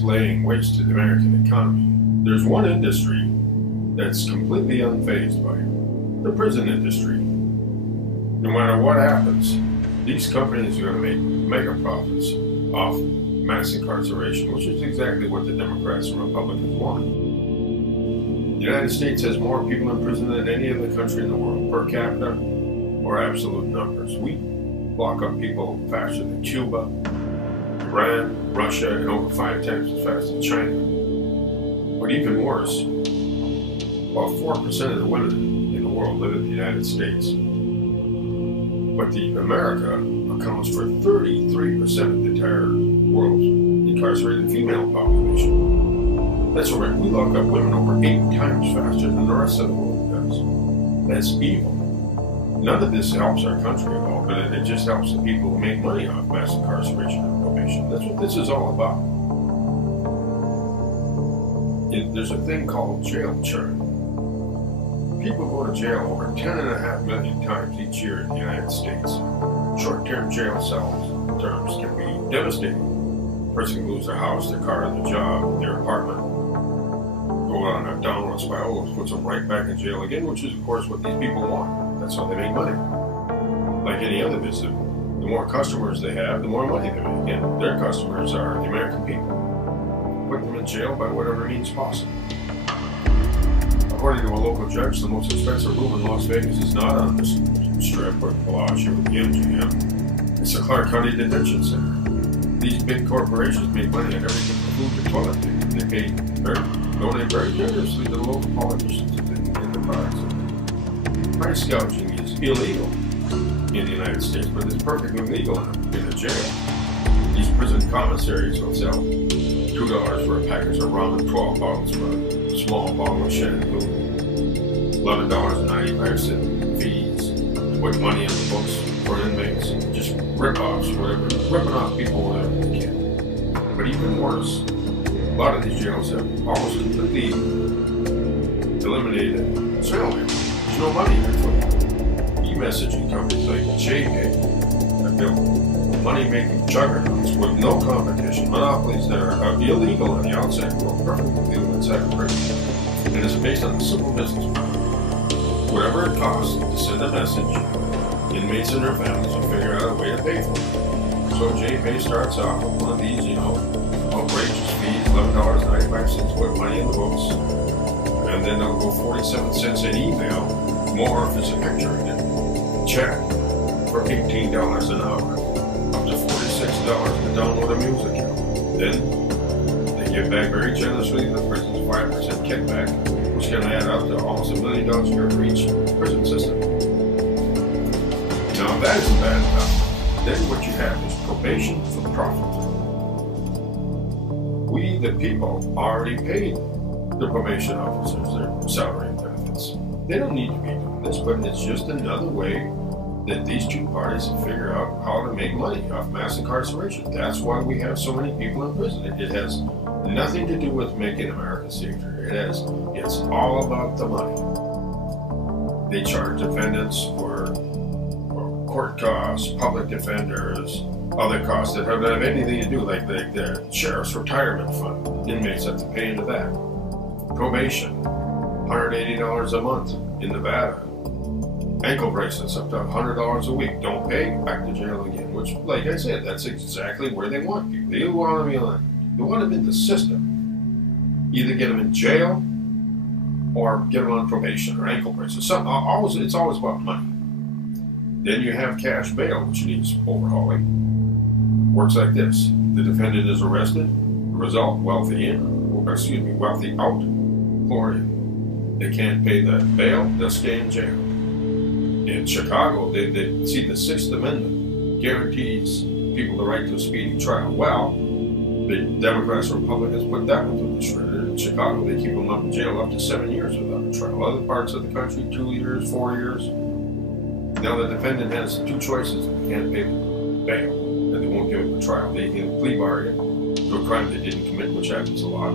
that's laying waste to the American economy, there's one industry that's completely unfazed by it: the prison industry. No matter what happens, these companies are going to make mega profits off mass incarceration, which is exactly what the Democrats and Republicans want. The United States has more people in prison than any other country in the world, per capita or absolute numbers. We lock up people faster than Cuba, Iran, Russia, and over 5 times as fast as China. But even worse, about 4% of the women in the world live in the United States. But America accounts for 33% of the entire world's incarcerated female population. That's right, we lock up women over 8 times faster than the rest of the world does. That's evil. None of this helps our country at all, but it just helps the people who make money off mass incarceration and probation. That's what this is all about. There's a thing called jail churn. People go to jail over 10.5 million times each year in the United States. Short-term jail cells terms can be devastating. A person can lose their house, their car, their job, their apartment, go on a downward spiral, which puts them right back in jail again, which is, of course, what these people want. That's how they make money. Like any other business, the more customers they have, the more money they make. And their customers are the American people. Put them in jail by whatever means possible. According to a local judge, the most expensive room in Las Vegas is not on the Strip or the Bellagio or the MGM. It's the Clark County Detention Center. These big corporations make money on everything from food to toilet paper. They donate very generously to the local politicians in the products. Price gouging is illegal in the United States, but it's perfectly legal in a jail. These prison commissaries will sell $2 for a package of rum and 12 bottles for a small bottle of Shannon, $11.95 fees, put money in the books for inmates, just rip-offs, whatever, ripping off people whenever they can. But even worse, a lot of these jails have almost completely eliminated surveillance. There's no money in it for e-messaging companies like JPay that build money-making juggernauts with no competition, monopolies that are illegal on the outside world, perfectly legal inside the prison. And it's based on a simple business model. Whatever it costs to send a message, inmates and their families will figure out a way to pay for it. So JPay starts off with one of these, outrageous fees, $11.95, put money in the books, and then they'll go 47 cents an email, more if there's a picture in it, check for $18 an hour, up to $46 to download a music album. Then they give back very generously to the prison's 5% kickback, which can add up to almost $1 million a year for each prison system. Now, if that isn't bad enough, then what you have is probation for profit. We, the people, already paid the probation officers their salary and benefits. They don't need to be doing this, but it's just another way that these two parties have figured out how to make money off mass incarceration. That's why we have so many people in prison. It has nothing to do with making America safer. It's all about the money. They charge defendants for court costs, public defenders, other costs that don't have anything to do, like the sheriff's retirement fund. Inmates have to pay into that. Probation, $180 a month in Nevada. Ankle bracelets up to $100 a week. Don't pay, back to jail again. Which, like I said, that's exactly where they want people. They want them in the system. Either get them in jail or get them on probation or ankle bracelets. It's always about money. Then you have cash bail, which needs overhauling. Works like this: the defendant is arrested. The result: wealthy out, poor in. They can't pay the bail. They'll stay in jail. In Chicago, they see the Sixth Amendment guarantees people the right to a speedy trial. Well, the Democrats and Republicans put that one to the shredder. In Chicago, they keep them up in jail up to 7 years without a trial. Other parts of the country, 2 years, 4 years. Now the defendant has two choices: if they can't pay the bail, and they won't give him a trial. They can plea bargain to a crime they didn't commit, which happens a lot,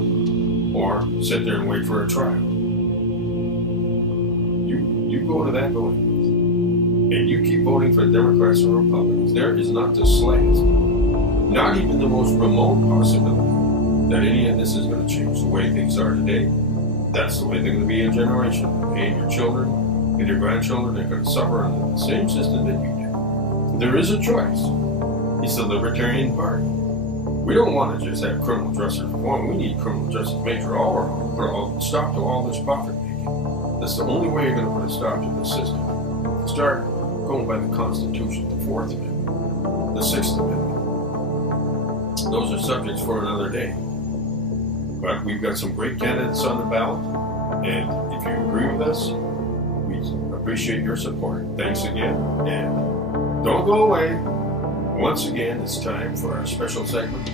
or sit there and wait for a trial. You go to that voting booth, and you keep voting for Democrats or Republicans. There is not the slightest, not even the most remote possibility that any of this is going to change the way things are today. That's the way they're going to be a generation. And your children and your grandchildren are going to suffer under the same system that you did. There is a choice. It's the Libertarian Party. We don't want to just have criminal justice reform. We need criminal justice major all around. Put a stop to all this profit making. That's the only way you're going to put a stop to this system. Start going by the Constitution, the Fourth Amendment, the Sixth Amendment. Those are subjects for another day. But we've got some great candidates on the ballot, and if you agree with us, we appreciate your support. Thanks again, and don't go away. Once again, it's time for our special segment,